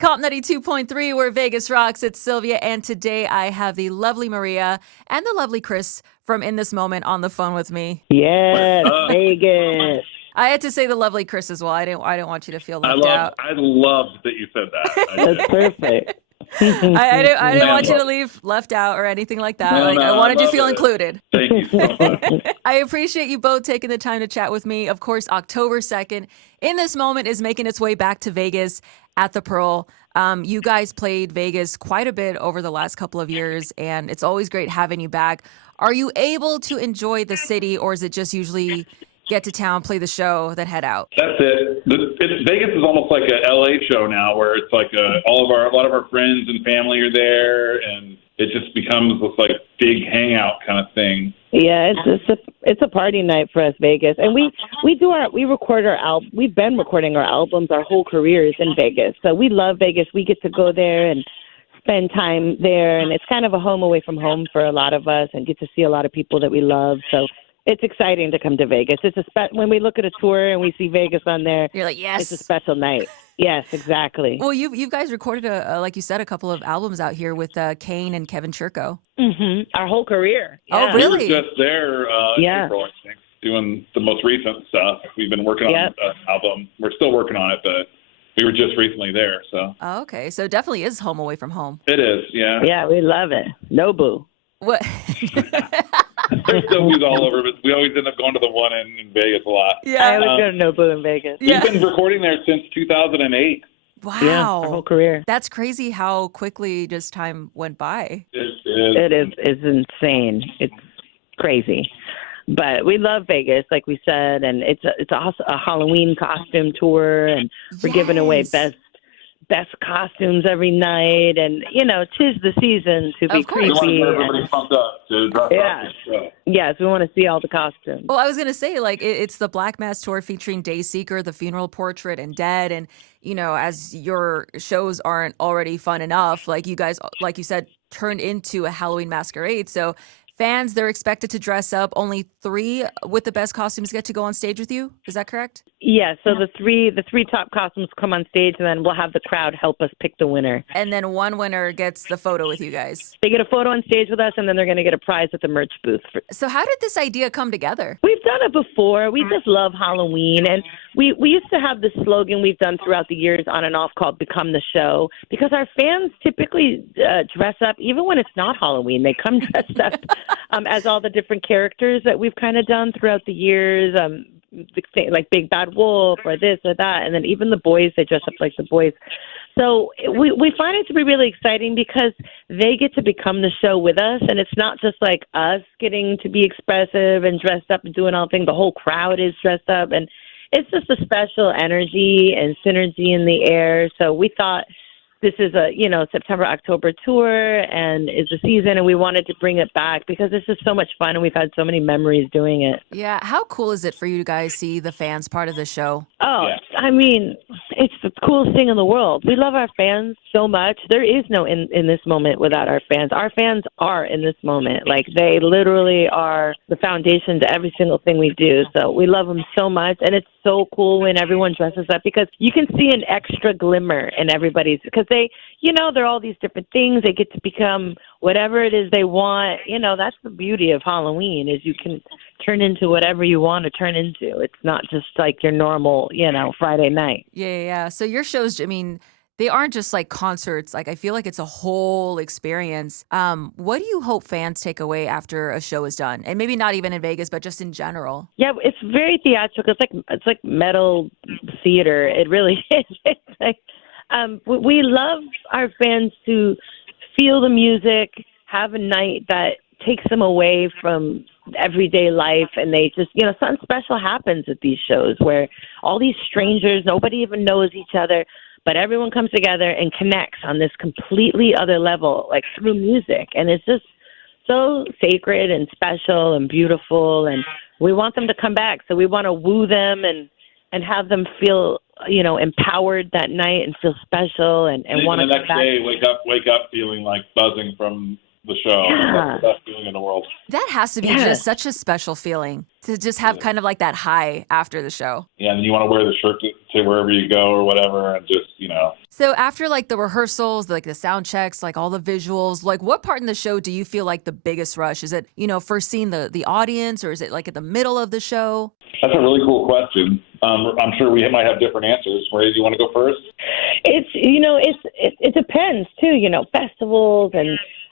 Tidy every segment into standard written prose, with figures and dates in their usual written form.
Comp 92.3, where Vegas rocks. It's Sylvia, and today I have the lovely Maria and the lovely Chris from In This Moment on the phone with me. Yes, Vegas. I had to say the lovely Chris as well. I didn't want you to feel left out. I loved that you said that. That's perfect. I didn't want you to leave left out or anything like that. No, I wanted you to feel it. included. Thank you so much. I appreciate you both taking the time to chat with me. Of course, October 2nd, In This Moment is making its way back to Vegas at the Pearl. You guys played Vegas quite a bit over the last couple of years, and it's always great having you back. Are you able to enjoy the city, or is it just usually get to town, play the show, then head out? That's it. Vegas is almost like a LA show now, where it's like a lot of our friends and family are there, and it just becomes this like big hangout kind of thing. Yeah, it's a party night for us, Vegas, and we record our album. We've been recording our albums our whole careers in Vegas, so we love Vegas. We get to go there and spend time there, and it's kind of a home away from home for a lot of us, and get to see a lot of people that we love. So it's exciting to come to Vegas. When we look at a tour and we see Vegas on there, You're like, yes. It's a special night. Yes, exactly. Well, you guys recorded, like you said, a couple of albums out here with Kane and Kevin Churko. Mm-hmm. Our whole career. Oh, Yeah. really? We were just there in Yeah. April, I think, doing the most recent stuff. We've been working on Yep. an album. We're still working on it, but we were just recently there. So Oh, okay, so it definitely is home away from home. it is, yeah. Yeah, we love it. Nobu. What? There's Nobu's all over, but we always end up going to the one in Vegas a lot. I Yeah. always go to Nobu in Vegas. Yeah. We've been recording there since 2008. Wow. Yeah, our whole career. That's crazy how quickly just time went by. It is insane. It's crazy. But we love Vegas, like we said, and it's also a Halloween costume tour, and we're giving away Yes. best costumes every night, and 'tis the season to be Of course. We want to creepy. get everybody pumped up to dress Yeah. up. So. Yes, we want to see all the costumes. Well, I was going to say, like, it's the Black Mass tour featuring Dayseeker, The Funeral Portrait, and Dead. And, as your shows aren't already fun enough, like you guys, like you said, turned into a Halloween masquerade. So fans, they're expected to dress up. Only 3 with the best costumes get to go on stage with you. Is that correct? Yeah, so the three top costumes come on stage, and then we'll have the crowd help us pick the winner. And then one winner gets the photo with you guys. They get a photo on stage with us, and then they're going to get a prize at the merch booth. So how did this idea come together? We've done it before. We just love Halloween. And we used to have this slogan we've done throughout the years on and off called Become the Show, because our fans typically dress up, even when it's not Halloween. They come dressed up as all the different characters that we've kind of done throughout the years, like Big Bad Wolf or this or that. And then even the boys, they dress up like the boys. So we find it to be really exciting because they get to become the show with us, and it's not just like us getting to be expressive and dressed up and doing all things. The whole crowd is dressed up, and it's just a special energy and synergy in the air. So we thought this is a, September, October tour, and is the season, and we wanted to bring it back because it's just so much fun, and we've had so many memories doing it. Yeah. How cool is it for you to guys see the fans part of the show? Oh, Yeah. I mean, it's the coolest thing in the world. We love our fans so much. There is no in this moment without our fans. Our fans are in this moment. Like, they literally are the foundation to every single thing we do. So we love them so much. And it's so cool when everyone dresses up because you can see an extra glimmer in everybody's, because they, they're all these different things. They get to become whatever it is they want. That's the beauty of Halloween, is you can turn into whatever you want to turn into. It's not just like your normal, Friday night. Yeah. So your shows, I mean, they aren't just like concerts. Like, I feel like it's a whole experience. What do you hope fans take away after a show is done? And maybe not even in Vegas, but just in general. Yeah, it's very theatrical. It's like metal theater. It really is. It's like, we love our fans to feel the music, have a night that takes them away from everyday life, and they just, something special happens at these shows where all these strangers, nobody even knows each other, but everyone comes together and connects on this completely other level, like through music. And it's just so sacred and special and beautiful, and we want them to come back. So we want to woo them and have them feel, empowered that night and feel special and want to the next day wake up feeling like buzzing from the show. Yeah. That's the best feeling in the world. That has to be just such a special feeling to just have kind of like that high after the show. Yeah, and you want to wear the shirt to wherever you go or whatever, and just, So after like the rehearsals, like the sound checks, like all the visuals, like what part in the show do you feel like the biggest rush? Is it, first seeing the audience, or is it like at the middle of the show? That's a really cool question. I'm sure we might have different answers. Maria, do you want to go first? It depends too, festivals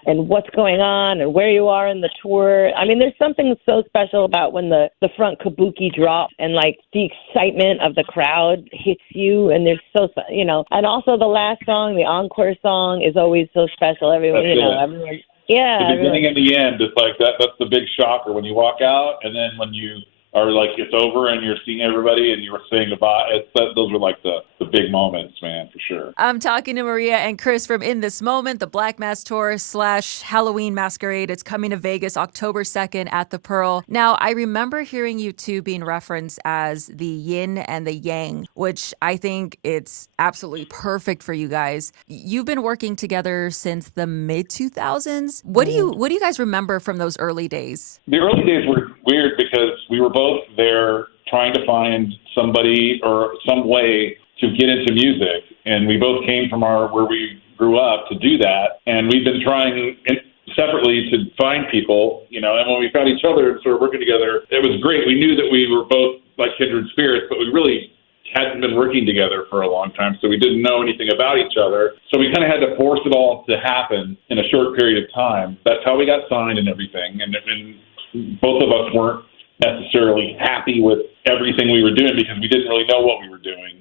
and what's going on and where you are in the tour. I mean, there's something so special about when the front kabuki drops and like the excitement of the crowd hits you, and there's and also the last song, the encore song, is always so special. Everyone, everyone. Yeah. The beginning and the end, it's like that's the big shocker when you walk out, and then when you are like, it's over and you're seeing everybody and you're saying goodbye. Those were like the big moments, man, for sure. I'm talking to Maria and Chris from In This Moment, the Black Mass Tour / Halloween Masquerade. It's coming to Vegas October 2nd at the Pearl. Now, I remember hearing you two being referenced as the yin and the yang, which I think it's absolutely perfect for you guys. You've been working together since the mid-2000s. What do you guys remember from those early days? The early days were weird because we were both there trying to find somebody or some way to get into music, and we both came from where we grew up to do that, and we've been trying separately to find people, and when we found each other and started working together, it was great. We knew that we were both like kindred spirits, but we really hadn't been working together for a long time, so we didn't know anything about each other. So we kind of had to force it all to happen in a short period of time. That's how we got signed and everything, and both of us weren't necessarily happy with everything we were doing because we didn't really know what we were doing.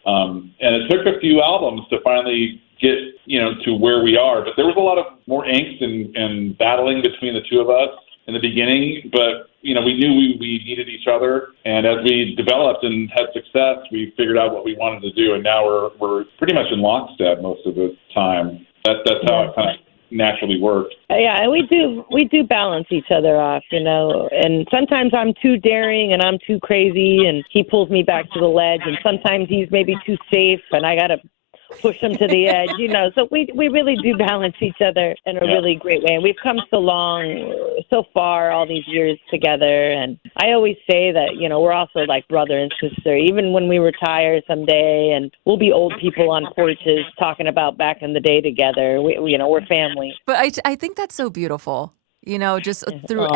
And it took a few albums to finally get, to where we are. But there was a lot of more angst and battling between the two of us in the beginning. But, we knew we needed each other. And as we developed and had success, we figured out what we wanted to do. And now we're pretty much in lockstep most of the time. That's how it kind of naturally worked. Yeah, and we do balance each other off, and sometimes I'm too daring and I'm too crazy and he pulls me back to the ledge, and sometimes he's maybe too safe and I got to push him to the edge, so we really do balance each other in a really great way. And we've come so far all these years together. And I always say that, we're also like brother and sister, even when we retire someday, and we'll be old people on porches talking about back in the day together. We're family. But I think that's so beautiful. Just through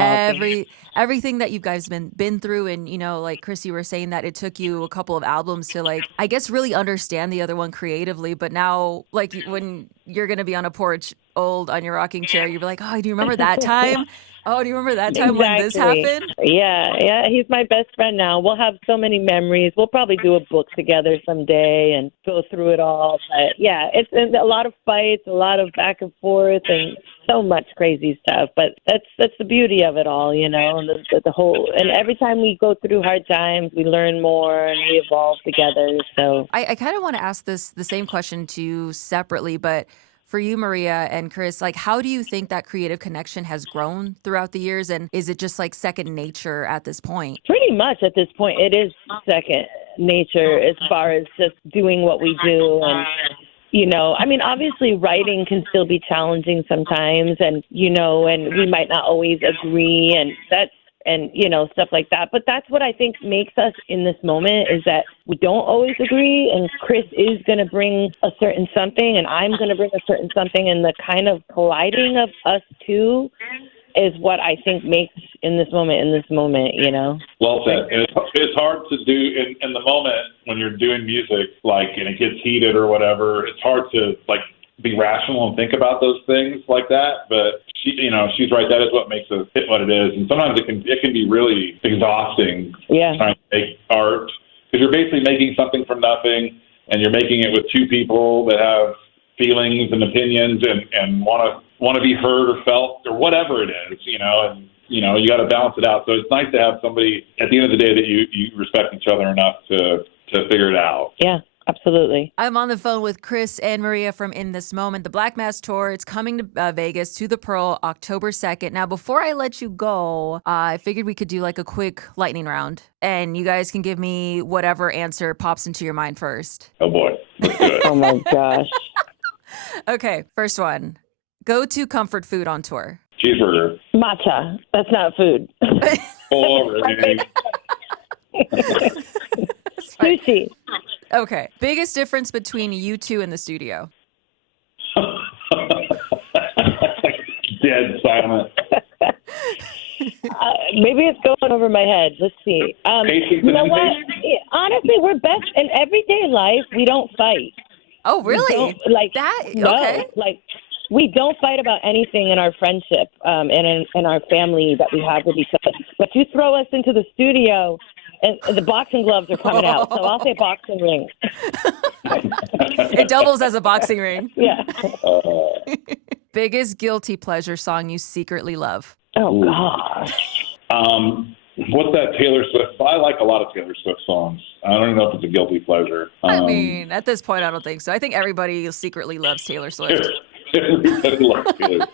everything that you guys been through. And, like Chris, you were saying that it took you a couple of albums to I guess really understand the other one creatively. But now, like when you're going to be on a porch old on your rocking chair, you'll be like, oh, do you remember that time? Oh, do you remember that time when this happened? Yeah. He's my best friend now. We'll have so many memories. We'll probably do a book together someday and go through it all. But yeah, it's a lot of fights, a lot of back and forth, and so much crazy stuff. But that's the beauty of it all, and the whole. And every time we go through hard times, we learn more and we evolve together. So I kind of want to ask the same question to you separately, but for you, Maria and Chris, how do you think that creative connection has grown throughout the years? And is it just second nature at this point? Pretty much at this point, it is second nature as far as just doing what we do. And, obviously writing can still be challenging sometimes, and, and we might not always agree, and stuff like that. But that's what I think makes us In This Moment, is that we don't always agree, and Chris is going to bring a certain something, and I'm going to bring a certain something, and the kind of colliding of us two is what I think makes In This Moment, Well said. And it's hard to do in the moment when you're doing music, and it gets heated or whatever. It's hard to, be rational and think about those things like that. But she's right. That is what makes it hit what it is. And sometimes it can be really exhausting. Yeah. Trying to make art, because you're basically making something from nothing, and you're making it with two people that have feelings and opinions and want to be heard or felt or whatever it is. And you got to balance it out. So it's nice to have somebody at the end of the day that you respect each other enough to figure it out. Yeah. Absolutely. I'm on the phone with Chris and Maria from In This Moment, the Black Mass Tour. It's coming to Vegas, to the Pearl, October 2nd. Now, before I let you go, I figured we could do a quick lightning round, and you guys can give me whatever answer pops into your mind first. Oh, boy. Let's do it. Oh, my gosh. Okay, first one. Go-to comfort food on tour. Cheeseburger. Matcha. That's not food. Boring. Sushi. Okay. Biggest difference between you two in the studio? Dead silent. Maybe it's going over my head. Let's see. Patience You and know what? impatience? Honestly, we're best in everyday life. We don't fight. Oh, We really? don't, like That no, okay. like we don't fight about anything in our friendship and in our family that we have with each other. But you throw us into the studio, and the boxing gloves are coming out. So I'll say boxing ring. It doubles as a boxing ring. Yeah. Biggest guilty pleasure song you secretly love? Oh gosh. What's that Taylor Swift? I like a lot of Taylor Swift songs. I don't even know if it's a guilty pleasure. I mean, at this point, I don't think so. I think everybody secretly loves Taylor Swift. Everybody loves Taylor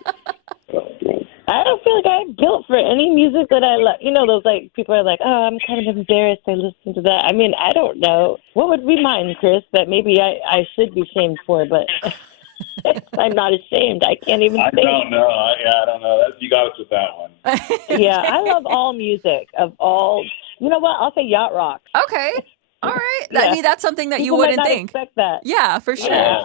Swift. I don't feel like I have guilt for any music that I like. You know, those like people are like, oh, I'm kind of embarrassed I listen to that. I mean, I don't know. What would be mine, Chris, that maybe I should be shamed for, but I'm not ashamed. I can't even I think. don't know. I don't know. You got us with that one. Yeah, I love all music of all. You know what? I'll say yacht rock. Okay. All right. Yeah. I mean, that's something that People you wouldn't might not think. expect that. Yeah, for sure. Yeah.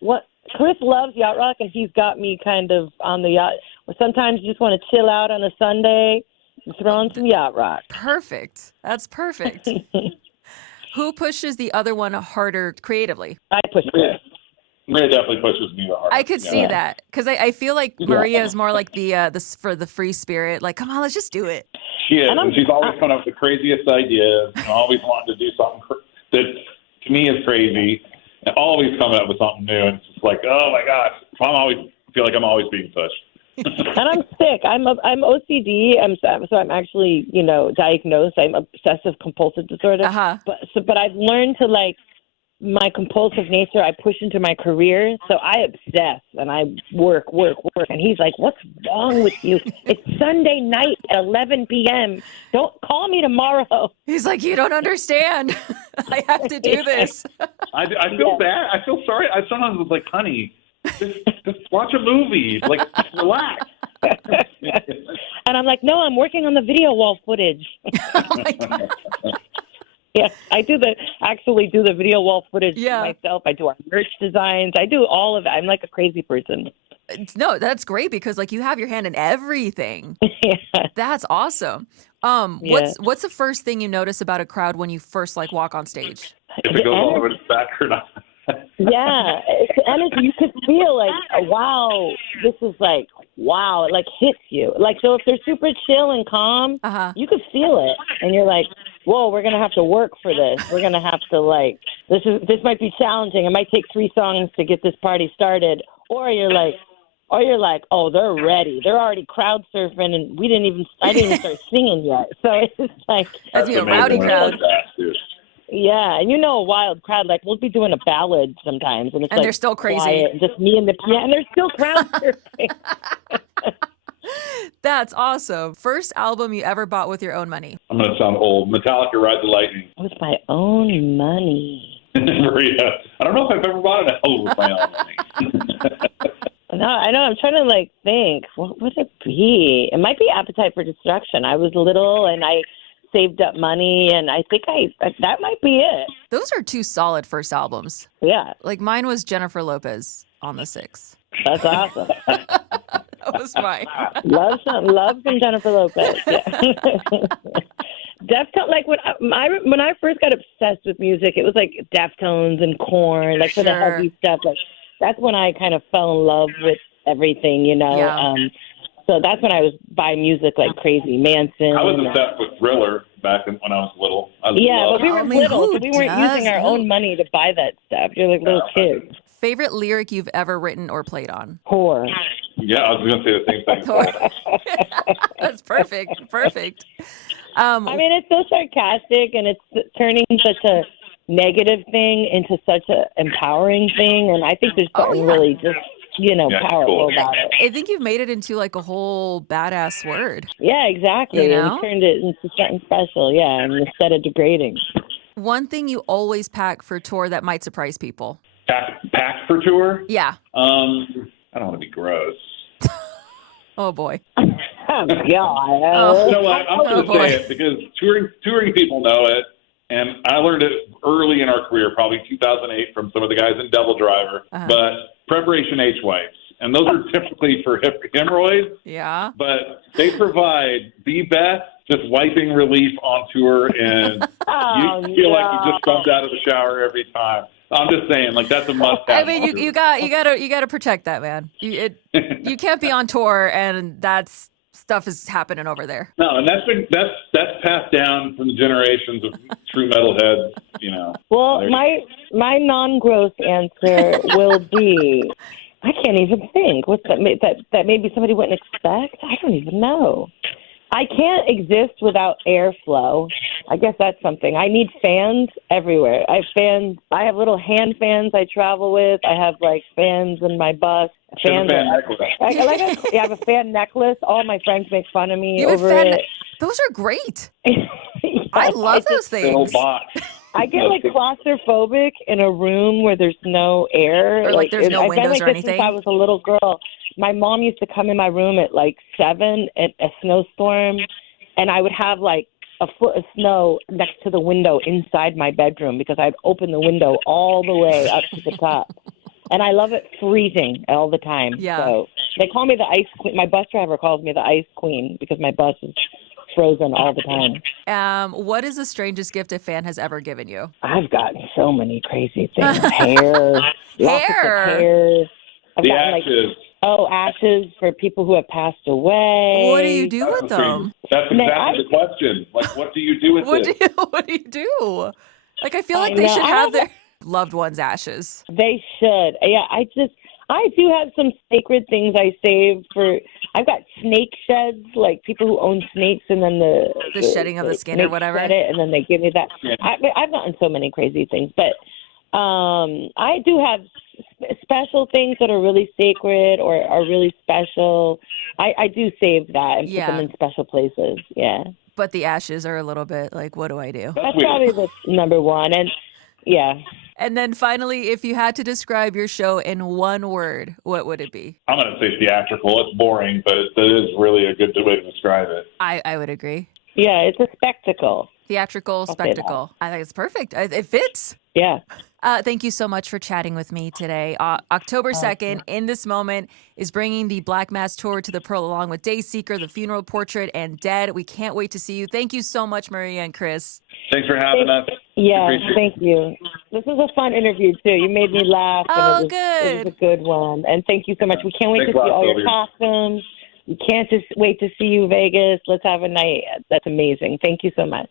What Chris loves yacht rock, and he's got me kind of on the yacht. Sometimes you just want to chill out on a Sunday and throw on some yacht rock. Perfect. That's perfect. Who pushes the other one harder creatively? I push Chris. Maria definitely pushes me the hardest. I could see that because I feel like Maria is more like the for the free spirit. Like, come on, let's just do it. She is, and she's always coming up with the craziest ideas, and always wanting to do something that to me is crazy, and always coming up with something new. And it's just like, oh my gosh, I feel like I'm always being pushed. And I'm sick. I'm OCD. So I'm actually diagnosed. I'm obsessive compulsive disorder. Uh-huh. But I've learned to like my compulsive nature. I push into my career, so I obsess and I work. And he's like, "What's wrong with you? It's Sunday night at 11 p.m. Don't call me tomorrow." He's like, you don't understand. I have to do this. I feel bad. I feel sorry. I sometimes was like, honey, just watch a movie. Like, relax. And I'm like, no, I'm working on the video wall footage. Oh my God. Yeah, I actually do the video wall footage Yeah. myself. I do our merch designs. I do all of it. I'm like a crazy person. No, that's great because like you have your hand in everything. Yeah. That's awesome. What's the first thing you notice about a crowd when you first like walk on stage? If it goes all the way to the back or not. Yeah, it's the energy. You could feel like, wow, this is like, wow, it like hits you. Like, so if they're super chill and calm, you could feel it. And you're like, whoa, we're going to have to work for this. We're going to have to like, this might be challenging. It might take 3 songs to get this party started. Or you're like, oh, they're ready. They're already crowd surfing, and I didn't even start singing yet. So it's like, That's a rowdy crowd. yeah, and a wild crowd. Like we'll be doing a ballad sometimes, and it's And like they're still crazy. quiet, and just me and the piano, and they're still crowd surfing. That's awesome. First album you ever bought with your own money? I'm going to sound old. Metallica, Ride the Lightning. With my own money. Maria, I don't know if I've ever bought an album with my own money. No, I know. I'm trying to like think. What would it be? It might be Appetite for Destruction. I was little, and I saved up money, and I think that might be it. Those are 2 solid first albums. Yeah, Like mine was Jennifer Lopez on the 6. that's awesome. That was mine. love some Jennifer Lopez. Yeah. Deftones, like when I first got obsessed with music, it was like Deftones and Korn, like for the Sure. heavy stuff. Like that's when I kind of fell in love with everything, Yeah. So that's when I was buying music like crazy. Manson. I was obsessed with Thriller back when I was little. Yeah, but we were I mean, little, who so we weren't does? using our own money to buy that stuff. You're like little kids. Favorite lyric you've ever written or played on? Poor. Yeah, I was going to say the same thing. That's perfect. Perfect. I mean, it's so sarcastic, and it's turning such a negative thing into such an empowering thing, and I think there's something really just, powerful cool. about it. I think you've made it into like a whole badass word. Yeah, exactly. You know? And turned it into something special, yeah, and instead of degrading. One thing you always pack for tour that might surprise people. Pack for tour? Yeah. I don't want to be gross. Oh boy. Oh, God. Oh. You know what? I'm going to boy. say it because touring people know it. And I learned it early in our career, probably 2008, from some of the guys in Devil Driver. But Preparation H wipes, and those are typically for hemorrhoids. Yeah. But they provide the best just wiping relief on tour, and you feel like you just jumped out of the shower every time. I'm just saying, like, that's a must-have. I mean, you gotta protect that, man. You can't be on tour and that's stuff is happening over there. No, and that's passed down from the generations of true metalheads, you know. Well, my non-gross answer will be, I can't even think. What's that maybe somebody wouldn't expect? I don't even know. I can't exist without airflow. I guess that's something. I need fans everywhere. I have little hand fans I travel with. I have like fans in my bus. Fans. I have a fan necklace. All my friends make fun of me over it. Those are great. I love those things. I get like claustrophobic in a room where there's no air. Or like there's no windows or anything. Since I was a little girl. My mom used to come in my room at like 7 at a snowstorm, and I would have like a foot of snow next to the window inside my bedroom because I'd open the window all the way up to the top. And I love it freezing all the time. Yeah. So they call me the ice queen. My bus driver calls me the ice queen because my bus is frozen all the time. What is the strangest gift a fan has ever given you? I've gotten so many crazy things. Hair. Hair. I've gotten ashes. Ashes for people who have passed away. What do you do with them? That's exactly the question. Like, what do you do with it? What do you do? Like, I feel like they should have their loved ones' ashes. They should. Yeah, I do have some sacred things I save for. I've got snake sheds, like people who own snakes, and then the shedding of the skin or whatever. Shed it, and then they give me that. Yeah. I've gotten so many crazy things, but I do have special things that are really sacred or are really special. I do save that and put them in special places. Yeah. But the ashes are a little bit like, what do I do? That's probably the number one. And yeah. And then finally, if you had to describe your show in one word, what would it be? I'm going to say theatrical. It's boring, but it is really a good way to describe it. I would agree. Yeah, it's a spectacle. Theatrical spectacle. I think it's perfect. It fits. Yeah. Thank you so much for chatting with me today. October 2nd, In This Moment, is bringing the Black Mass Tour to the Pearl along with Dayseeker, The Funeral Portrait, and Dead. We can't wait to see you. Thank you so much, Maria and Chris. Thanks for having us. Yeah, thank you. This was a fun interview, too. You made me laugh. And it was a good one. And thank you so much. We can't wait to see all your costumes. We can't just wait to see you, Vegas. Let's have a night. That's amazing. Thank you so much.